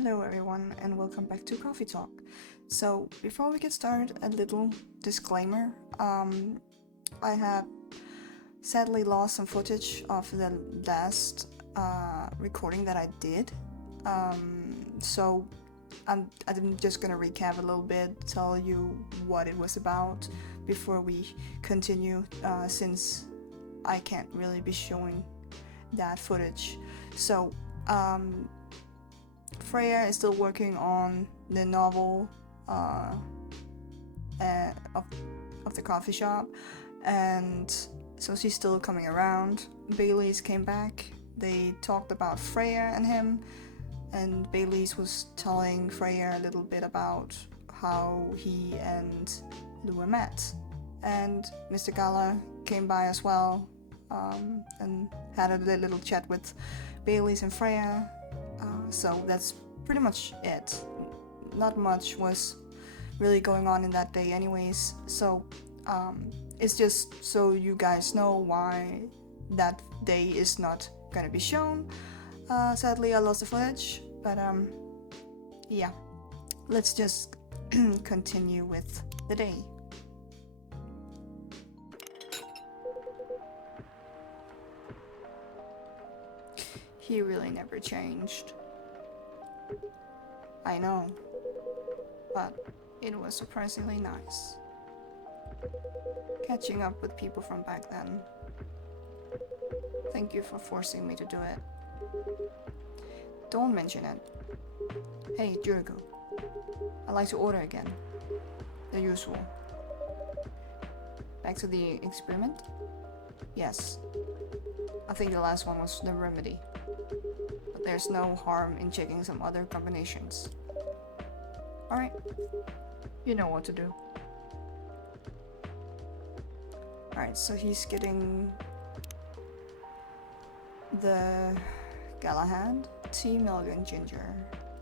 Hello everyone and welcome back to Coffee Talk. So before we get started, a little disclaimer. I have sadly lost some footage of the last recording that I did. So I'm just gonna recap a little bit, tell you what it was about before we continue, since I can't really be showing that footage. So Freya is still working on the novel of the coffee shop, and so she's still coming around. Bailey's came back. They talked about Freya and him, and Bailey's was telling Freya a little bit about how he and Lua met. And Mr. Gala came by as well, and had a little chat with Bailey's and Freya. So that's pretty much it. Not much was really going on in that day anyways, so it's just so you guys know why that day is not gonna be shown. Sadly I lost the footage, but yeah, let's just continue with the day. He really never changed. I know, but it was surprisingly nice. Catching up with people from back then. Thank you for forcing me to do it. Don't mention it. Hey, Jurgo. I'd like to order again. The usual. Back to the experiment? Yes. I think the last one was the remedy. But there's no harm in checking some other combinations. Alright. You know what to do. Alright, so he's getting the Galahad, tea, milk, and ginger.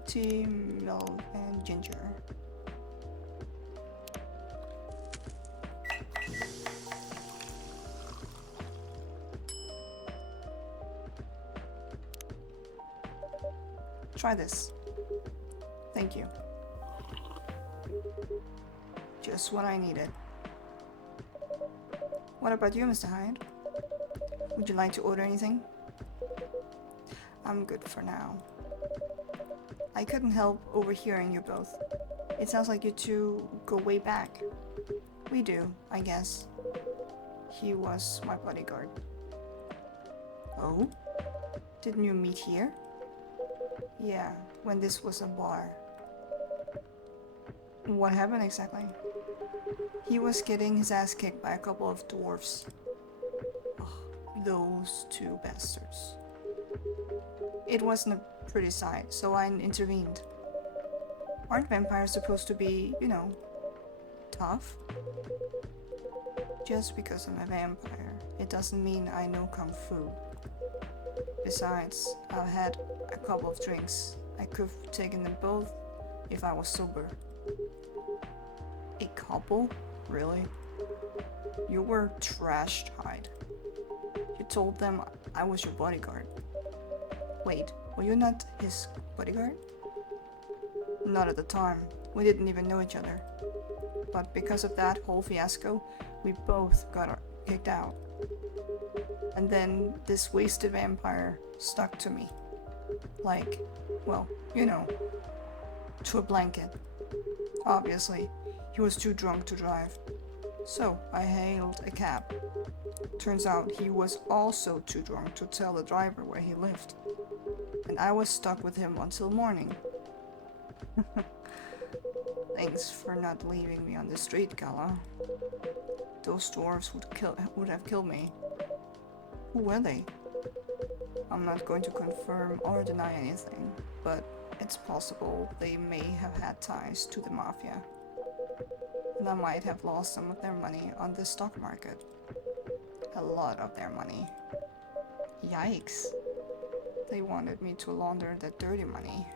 Tea, milk, and ginger. Try this. Thank you. Just what I needed. What about you, Mr. Hyde? Would you like to order anything? I'm good for now. I couldn't help overhearing you both. It sounds like you two go way back. We do, I guess. He was my bodyguard. Oh? Didn't you meet here? Yeah, when this was a bar. What happened exactly? He was getting his ass kicked by a couple of dwarfs. Ugh, those two bastards. It wasn't a pretty sight, so I intervened. Aren't vampires supposed to be, tough? Just because I'm a vampire, it doesn't mean I know Kung Fu. Besides, I've had a couple of drinks. I could have taken them both if I was sober. A couple? Really? You were trashed, Hyde. You told them I was your bodyguard. Wait, were you not his bodyguard? Not at the time. We didn't even know each other. But because of that whole fiasco, we both got kicked out. And then this wasted vampire stuck to me. Like, well, to a blanket. Obviously, he was too drunk to drive. So I hailed a cab. Turns out he was also too drunk to tell the driver where he lived. And I was stuck with him until morning. Thanks for not leaving me on the street, Gala. Those dwarves would have killed me. Who were they? I'm not going to confirm or deny anything, but it's possible they may have had ties to the mafia. And I might have lost some of their money on the stock market. A lot of their money. Yikes. They wanted me to launder that dirty money.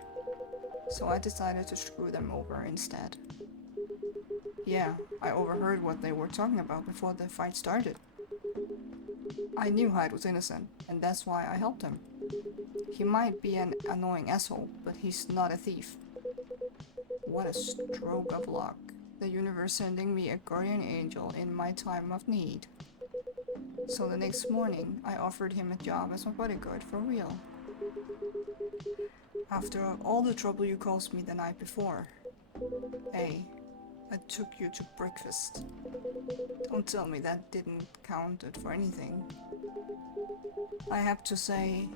So I decided to screw them over instead. Yeah, I overheard what they were talking about before the fight started. I knew Hyde was innocent, and that's why I helped him. He might be an annoying asshole, but he's not a thief. What a stroke of luck. The universe sending me a guardian angel in my time of need. So the next morning, I offered him a job as my bodyguard for real. After all the trouble you caused me the night before. Hey, I took you to breakfast. Don't tell me that didn't count for anything. I have to say,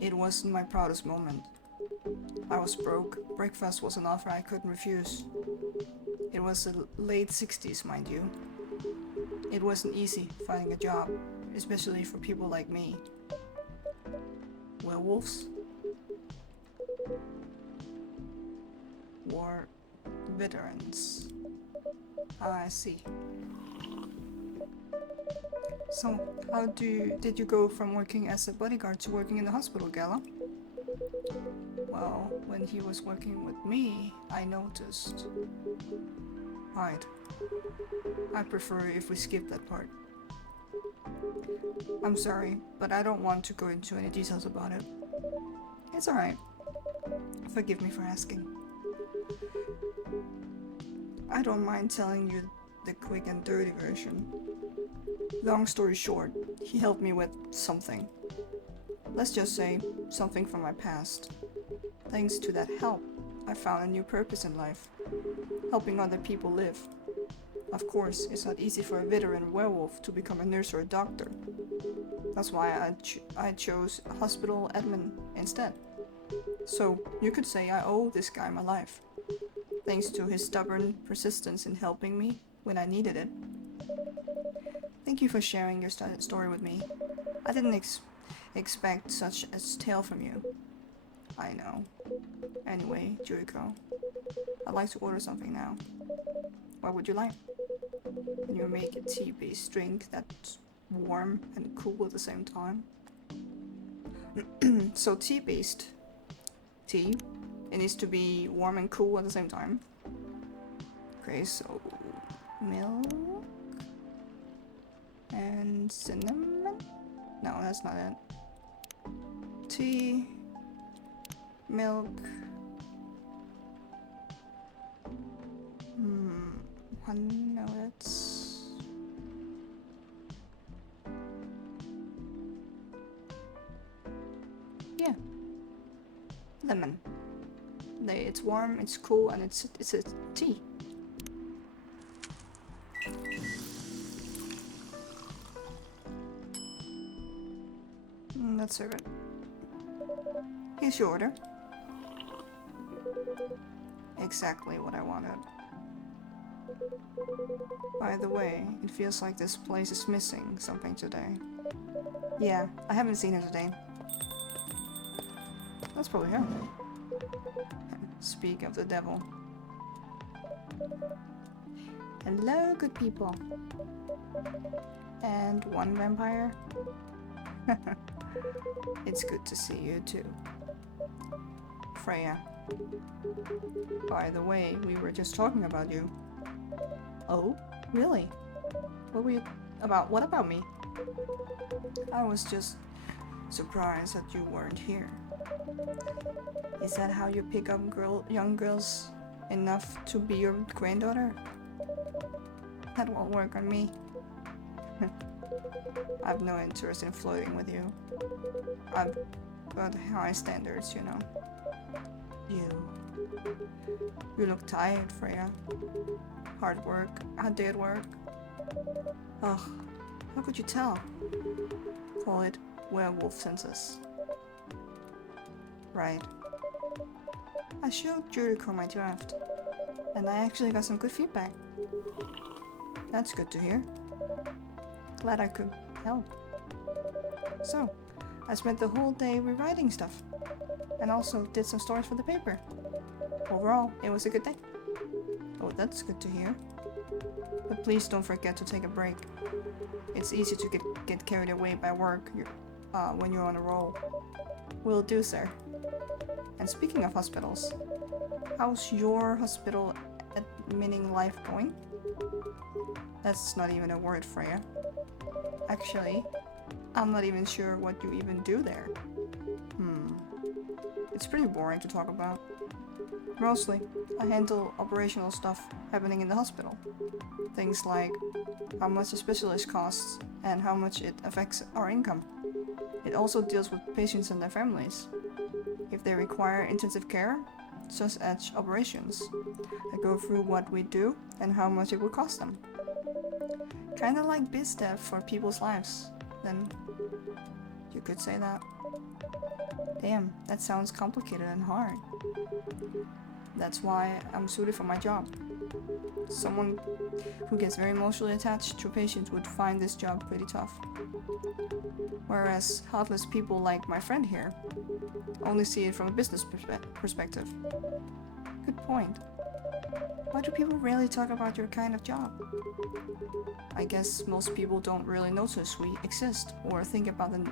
it wasn't my proudest moment. I was broke. Breakfast was an offer I couldn't refuse. It was the late 60s, mind you. It wasn't easy finding a job, especially for people like me. Werewolves? War veterans. I see. So, how did you go from working as a bodyguard to working in the hospital, Gala? Well, when he was working with me, I noticed. Hyde. I prefer if we skip that part. I'm sorry, but I don't want to go into any details about it. It's alright. Forgive me for asking. I don't mind telling you the quick and dirty version. Long story short, he helped me with something. Let's just say, something from my past. Thanks to that help, I found a new purpose in life. Helping other people live. Of course, it's not easy for a veteran werewolf to become a nurse or a doctor. That's why I chose hospital admin instead. So, you could say I owe this guy my life. Thanks to his stubborn persistence in helping me when I needed it. Thank you for sharing your story with me. I didn't expect such a tale from you. I know. Anyway, Juriko, I'd like to order something now. What would you like? Can you make a tea-based drink that's warm and cool at the same time? So tea-based tea, it needs to be warm and cool at the same time. Okay, so milk and cinnamon? No, that's not it. Tea, milk. No, that's... Yeah. Lemon. It's warm, it's cool, and it's a tea. Let's serve it. Here's your order. Exactly what I wanted. By the way, it feels like this place is missing something today. Yeah, I haven't seen her today. That's probably her. Speak of the devil. Hello, good people. And one vampire? It's good to see you too. Freya. By the way, we were just talking about you. Oh, really? What were you about? What about me? I was just surprised that you weren't here. Is that how you pick up young girls enough to be your granddaughter? That won't work on me. I've no interest in flirting with you. I've got high standards, you know. You look tired, Freya. Hard day at work. Ugh, how could you tell? Call it werewolf senses. Right. I showed Juriko my draft, and I actually got some good feedback. That's good to hear. Glad I could help. So, I spent the whole day rewriting stuff, and also did some stories for the paper. Overall, it was a good day. Oh, that's good to hear. But please don't forget to take a break. It's easy to get carried away by work when you're on a roll. Will do, sir. And speaking of hospitals, how's your hospital admitting life going? That's not even a word, Freya. Actually, I'm not even sure what you even do there. It's pretty boring to talk about. Mostly, I handle operational stuff happening in the hospital. Things like how much a specialist costs and how much it affects our income. It also deals with patients and their families. If they require intensive care, such as operations, I go through what we do and how much it would cost them. Kinda like biz dev for people's lives, then you could say that. Damn, that sounds complicated and hard. That's why I'm suited for my job. Someone who gets very emotionally attached to patients would find this job pretty tough. Whereas heartless people like my friend here only see it from a business perspective. Good point. Why do people rarely talk about your kind of job? I guess most people don't really notice we exist or think about the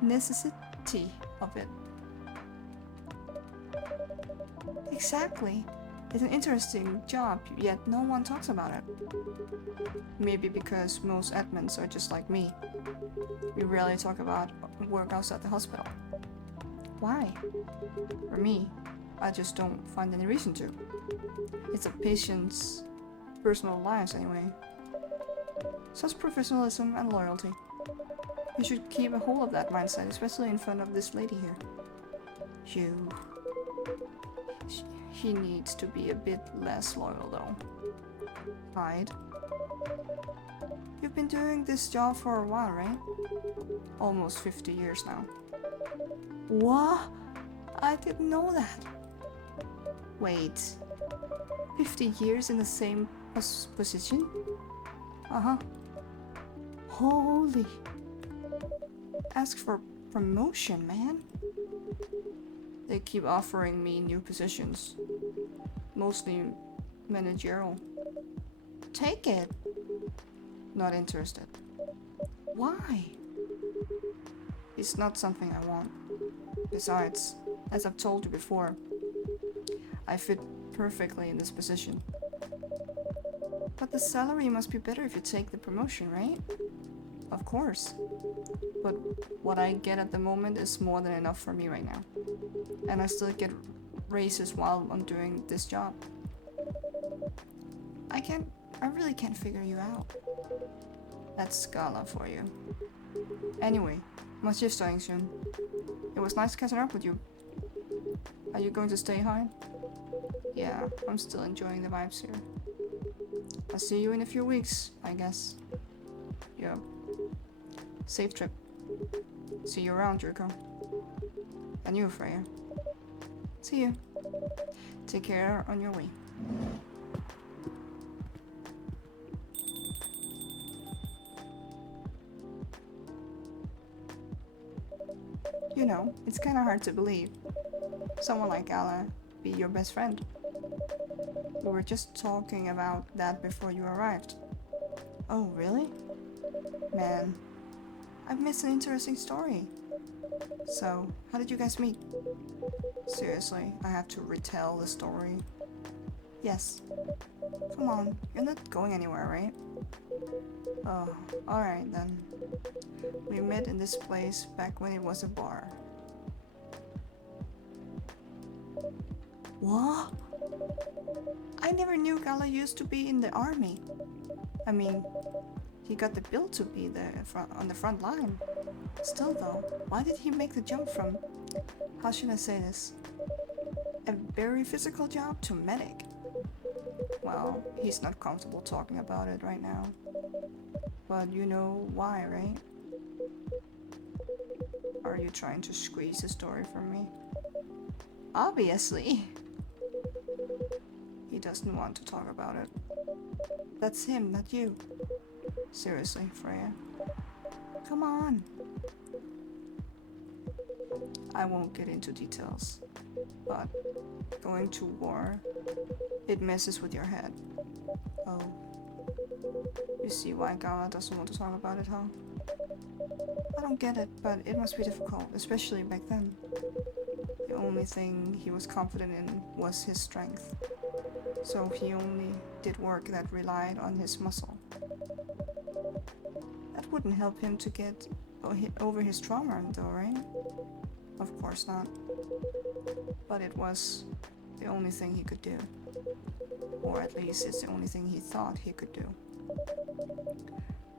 necessity of it. Exactly. It's an interesting job, yet no one talks about it. Maybe because most admins are just like me. We rarely talk about work outside the hospital. Why? For me, I just don't find any reason to. It's a patient's personal lives anyway. Such professionalism and loyalty. You should keep a hold of that mindset, especially in front of this lady here. He needs to be a bit less loyal though. Hyde. You've been doing this job for a while, right? Almost 50 years now. What? I didn't know that. Wait. 50 years in the same position? Uh-huh. Holy. Ask for promotion, man. They keep offering me new positions. Mostly managerial. Take it. Not interested. Why? It's not something I want. Besides, as I've told you before, I fit perfectly in this position. But the salary must be better if you take the promotion, right? Of course. But what I get at the moment is more than enough for me right now. And I still get raises while I'm doing this job. I really can't figure you out. That's Gala for you. Anyway, my shift's starting soon. It was nice catching up with you. Are you going to stay high? Yeah, I'm still enjoying the vibes here. I'll see you in a few weeks, I guess. Yeah. Safe trip. See you around, Jericho. And you, Freya. See you. Take care on your way. You know, it's kinda hard to believe. Someone like Gala be your best friend. We were just talking about that before you arrived. Oh, really? Man, I've missed an interesting story. So, how did you guys meet? Seriously, I have to retell the story. Yes. Come on, you're not going anywhere, right? Oh, alright then. We met in this place back when it was a bar. What? I never knew Gala used to be in the army. I mean, he got the bill to be on the front line. Still though, why did he make the jump from, how should I say this, a very physical job to medic? Well, he's not comfortable talking about it right now. But you know why, right? Are you trying to squeeze the story from me? Obviously. He doesn't want to talk about it. That's him, not you. Seriously, Freya. Come on. I won't get into details, but going to war, it messes with your head. Oh. You see why Gala doesn't want to talk about it, huh? I don't get it, but it must be difficult, especially back then. The only thing he was confident in was his strength. So he only did work that relied on his muscle. That wouldn't help him to get over his trauma though, right? Of course not. But it was the only thing he could do. Or at least it's the only thing he thought he could do.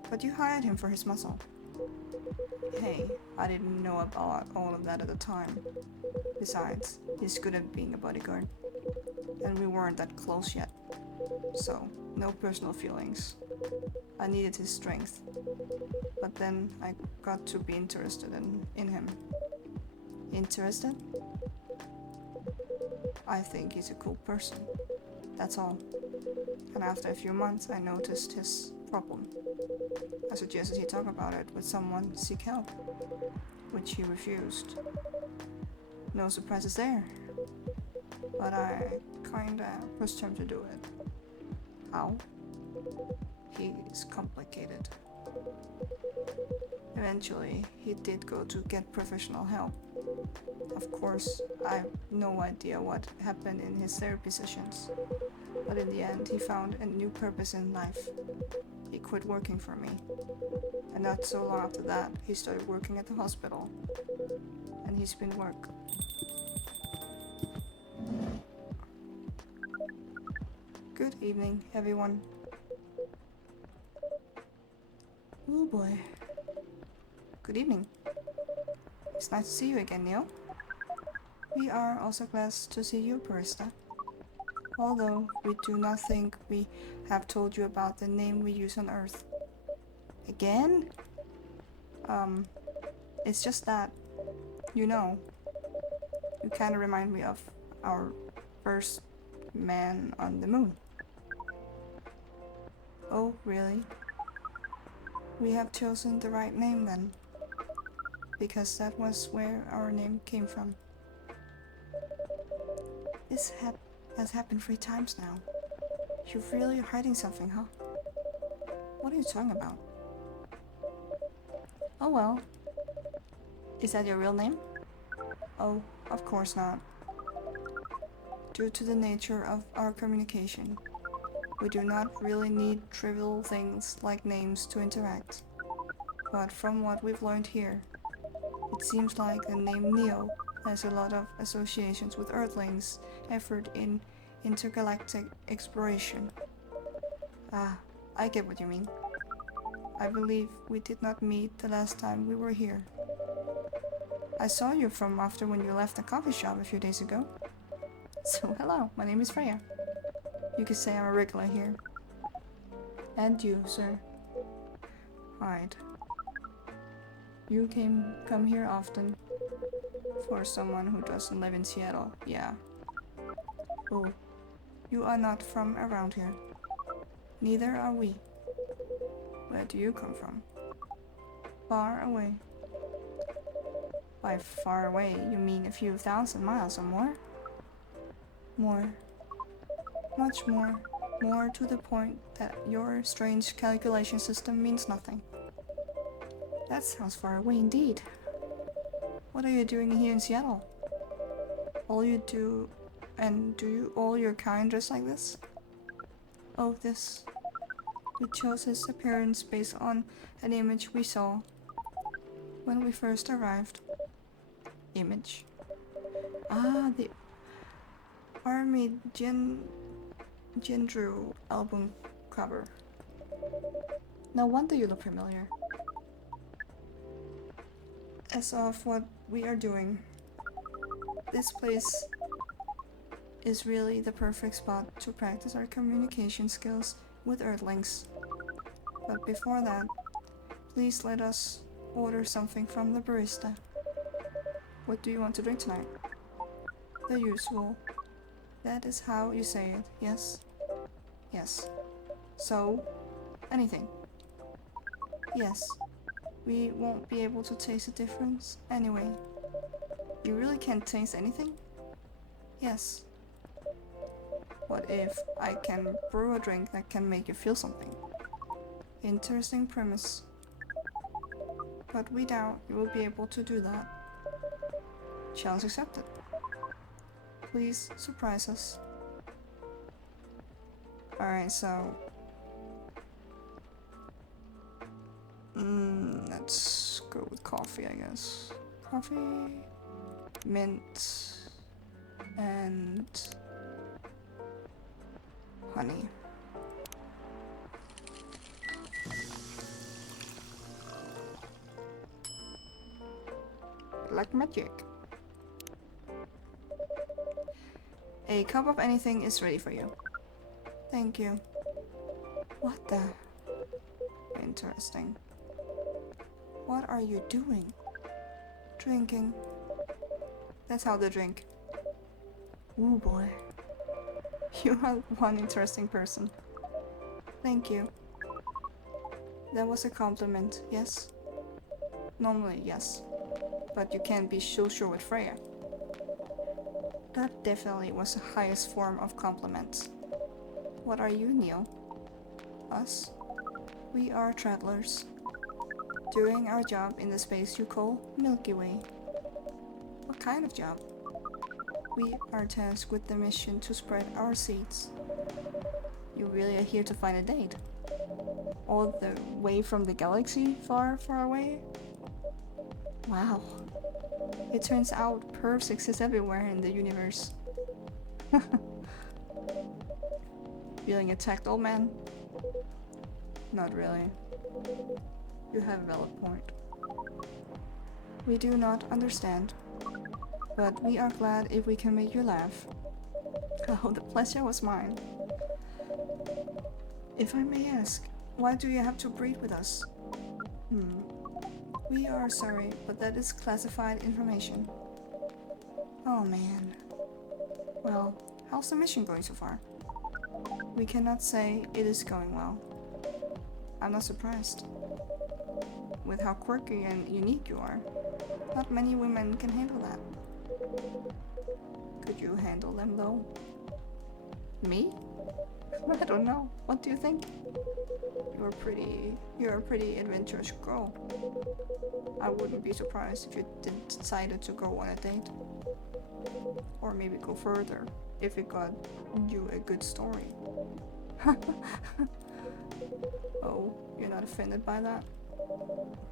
But you hired him for his muscle. Hey, I didn't know about all of that at the time. Besides, he's good at being a bodyguard. And we weren't that close yet. So, no personal feelings. I needed his strength. But then I got to be interested in him. Interested? I think he's a cool person. That's all. And after a few months, I noticed his problem. I suggested he talk about it with someone, seek help, which he refused. No surprises there. But I kinda pushed him to do it. How? He's complicated. Eventually, he did go to get professional help. Of course, I have no idea what happened in his therapy sessions, but in the end, he found a new purpose in life. He quit working for me, and not so long after that, he started working at the hospital, and he's been work. Good evening, everyone. Oh boy. Good evening. It's nice to see you again, Neil. We are also glad to see you, Barista. Although we do not think we have told you about the name we use on Earth. Again? It's just that, you know, you kind of remind me of our first man on the moon. Oh, really? We have chosen the right name then, because that was where our name came from. This has happened 3 times now. You're really hiding something, huh? What are you talking about? Oh well. Is that your real name? Oh, of course not. Due to the nature of our communication, we do not really need trivial things like names to interact. But from what we've learned here, it seems like the name Neo has a lot of associations with Earthlings' effort in intergalactic exploration. Ah, I get what you mean. I believe we did not meet the last time we were here. I saw you from after when you left the coffee shop a few days ago. So hello, my name is Freya. You could say I'm a regular here. And you, sir. Hyde. You come here often. For someone who doesn't live in Seattle, yeah. Oh, you are not from around here. Neither are we. Where do you come from? Far away. By far away, you mean a few thousand miles or more? More. Much more. More to the point that your strange calculation system means nothing. That sounds far away indeed. What are you doing here in Seattle? All you do, and do you all your kind dress like this? Oh, this. We chose his appearance based on an image we saw when we first arrived. Image. Ah, the Army Gendrew album cover. No wonder you look familiar. As of what we are doing, this place is really the perfect spot to practice our communication skills with Earthlings. But before that, please let us order something from the barista. What do you want to drink tonight? The usual. That is how you say it, yes? Yes. So, anything? Yes. We won't be able to taste the difference anyway. You really can't taste anything? Yes. What if I can brew a drink that can make you feel something? Interesting premise. But we doubt you will be able to do that. Challenge accepted. Please surprise us. Alright, so Let's go with coffee, I guess. Coffee, mint, and honey. Like magic. A cup of anything is ready for you. Thank you. What the? Interesting. What are you doing? Drinking. That's how they drink. Ooh boy. You are one interesting person. Thank you. That was a compliment, yes? Normally, yes. But you can't be so sure with Freya. That definitely was the highest form of compliment. What are you, Neil? Us? We are travelers, doing our job in the space you call Milky Way. What kind of job? We are tasked with the mission to spread our seeds. You really are here to find a date? All the way from the galaxy far, far away? Wow. It turns out pervs exist everywhere in the universe. Feeling attacked, old man? Not really. You have a valid point. We do not understand, but we are glad if we can make you laugh. Oh, the pleasure was mine. If I may ask, why do you have to breed with us? We are sorry, but that is classified information. Oh man. Well, how's the mission going so far? We cannot say it is going well. I'm not surprised. With how quirky and unique you are, not many women can handle that. Could you handle them though? Me? I don't know. What do you think? You're a pretty adventurous girl. I wouldn't be surprised if you decided to go on a date. Or maybe go further, if it got you a good story. Oh, you're not offended by that?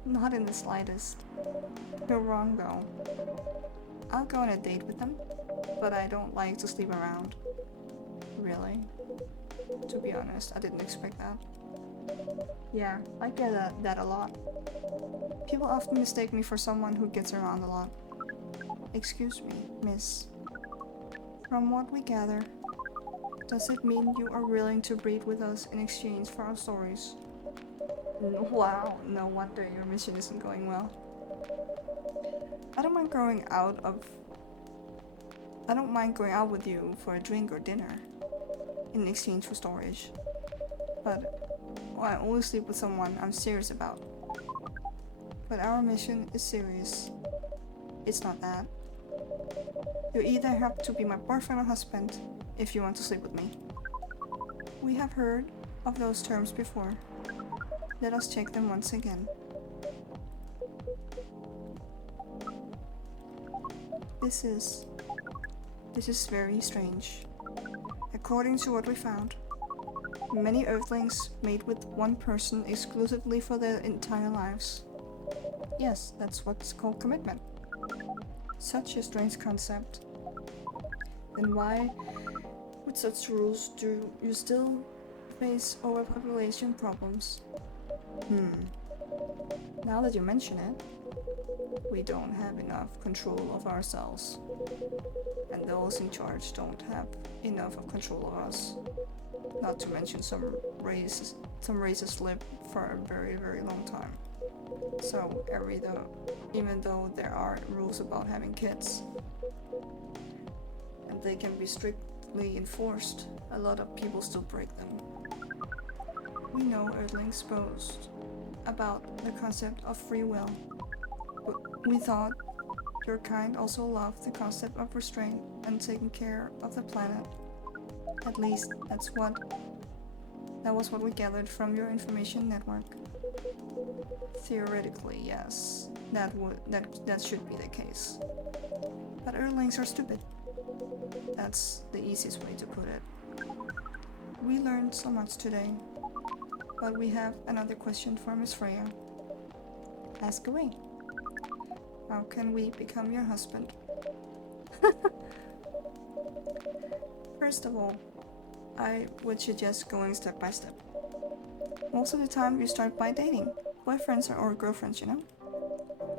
Not in the slightest. You're wrong though. I'll go on a date with them, but I don't like to sleep around. Really? To be honest, I didn't expect that. Yeah, I get that a lot. People often mistake me for someone who gets around a lot. Excuse me, miss. From what we gather, does it mean you are willing to breed with us in exchange for our stories? Wow, no wonder your mission isn't going well. I don't mind going out with you for a drink or dinner in exchange for storage. But I only sleep with someone I'm serious about. But our mission is serious. It's not that. You either have to be my boyfriend or husband if you want to sleep with me. We have heard of those terms before. Let us check them once again. This is very strange. According to what we found, many Earthlings mate with one person exclusively for their entire lives. Yes, that's what's called commitment. Such a strange concept. Then why, with such rules, do you still face overpopulation problems? Now that you mention it, we don't have enough control of ourselves. And those in charge don't have enough of control of us. Not to mention some races live for a very, very long time. So even though there are rules about having kids, and they can be strictly enforced, a lot of people still break them. We know Earthlings boast about the concept of free will, but we thought your kind also loved the concept of restraint and taking care of the planet. At least that was what we gathered from your information network. Theoretically, yes, that should be the case. But Earthlings are stupid. That's the easiest way to put it. We learned so much today, but we have another question for Miss Freya. Ask away. How can we become your husband? First of all, I would suggest going step by step. Most of the time, you start by dating, boyfriends or girlfriends,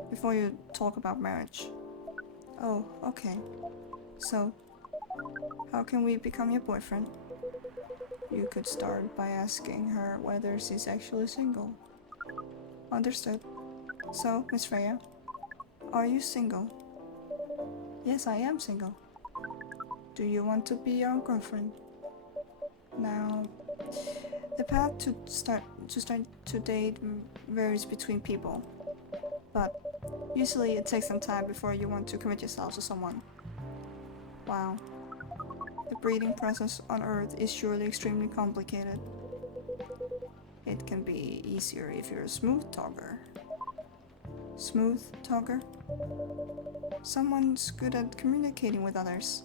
before you talk about marriage. Oh, okay. So, how can we become your boyfriend? You could start by asking her whether she's actually single. Understood. So, Miss Freya, are you single? Yes, I am single. Do you want to be our girlfriend? Now, the path to start to date varies between people, but usually it takes some time before you want to commit yourself to someone. Wow. The breeding process on Earth is surely extremely complicated. It can be easier if you're a smooth talker. Smooth talker? Someone's good at communicating with others.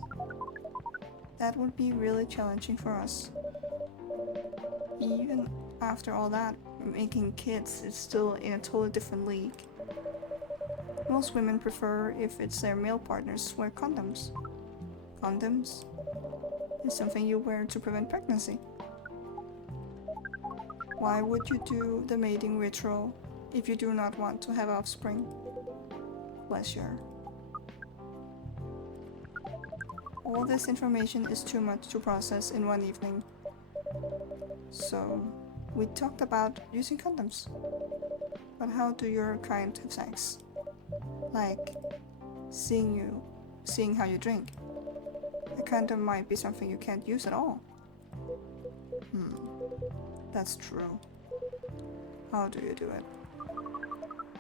That would be really challenging for us. Even after all that, making kids is still in a totally different league. Most women prefer if it's their male partners wear condoms. Condoms is something you wear to prevent pregnancy. Why would you do the mating ritual if you do not want to have offspring? Pleasure. All this information is too much to process in one evening. So, we talked about using condoms. But how do your kind have sex? Like, seeing how you drink. A condom might be something you can't use at all. That's true. How do you do it?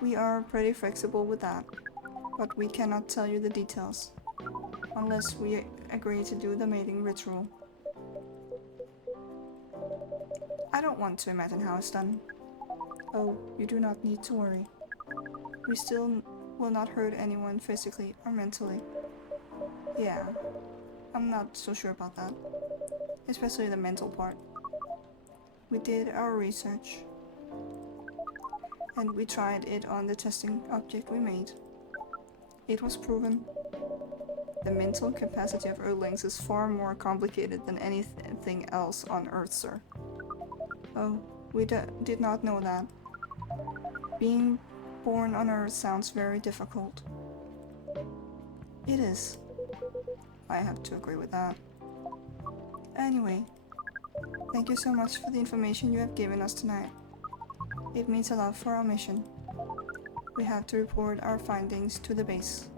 We are pretty flexible with that, but we cannot tell you the details, unless we agree to do the mating ritual. I don't want to imagine how it's done. Oh, you do not need to worry. We still will not hurt anyone physically or mentally. Yeah, I'm not so sure about that, especially the mental part. We did our research, and we tried it on the testing object we made. It was proven. The mental capacity of Earthlings is far more complicated than anything else on Earth, sir. Oh, we did not know that. Being born on Earth sounds very difficult. It is. I have to agree with that. Anyway, thank you so much for the information you have given us tonight. It means a lot for our mission. We have to report our findings to the base.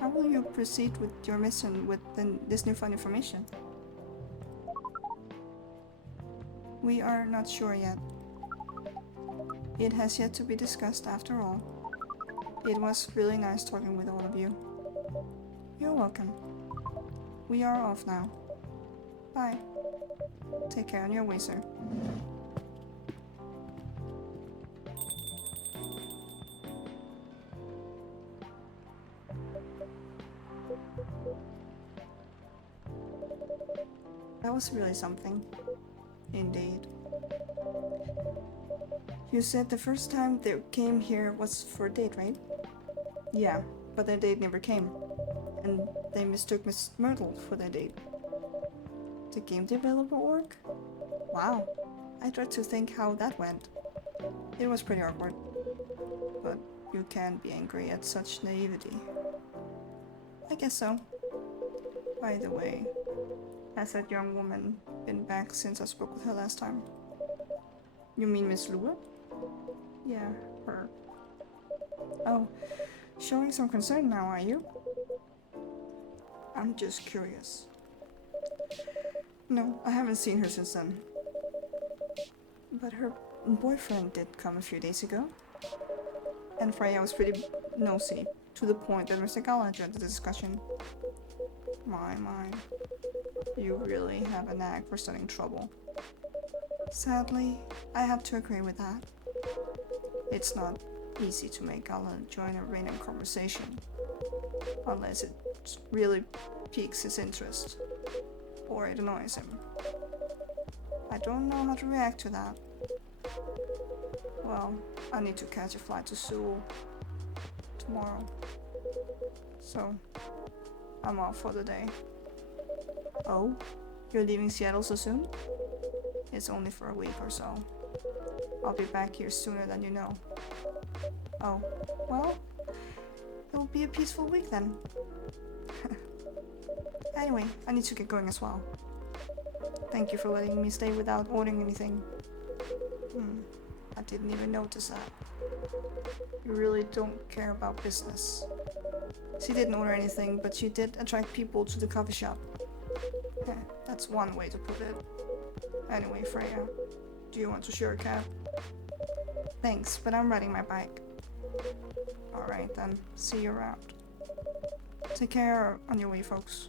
How will you proceed with your mission with this newfound information? We are not sure yet. It has yet to be discussed after all. It was really nice talking with all of you. You're welcome. We are off now. Bye. Take care on your way, sir. That was really something. Indeed. You said the first time they came here was for a date, right? Yeah, but their date never came. And they mistook Miss Myrtle for their date. The game developer org? Wow, I tried to think how that went. It was pretty awkward. But you can't be angry at such naivety. I guess so. By the way, has that young woman been back since I spoke with her last time? You mean Miss Lua? Yeah, her. Oh, showing some concern now, are you? I'm just curious. No, I haven't seen her since then. But her boyfriend did come a few days ago. And Freya was pretty nosy, to the point that Mr. Gala joined the discussion. My. You really have a knack for starting trouble. Sadly, I have to agree with that. It's not easy to make Gala join a random conversation, unless it really piques his interest, or it annoys him. I don't know how to react to that. Well, I need to catch a flight to Seoul tomorrow. So, I'm off for the day. Oh? You're leaving Seattle so soon? It's only for a week or so. I'll be back here sooner than you know. Oh, well, it'll be a peaceful week then. Anyway, I need to get going as well. Thank you for letting me stay without ordering anything. I didn't even notice that. You really don't care about business. She didn't order anything, but she did attract people to the coffee shop. That's one way to put it. Anyway, Freya, do you want to share a cab? Thanks, but I'm riding my bike. Alright then, see you around. Take care on your way, folks.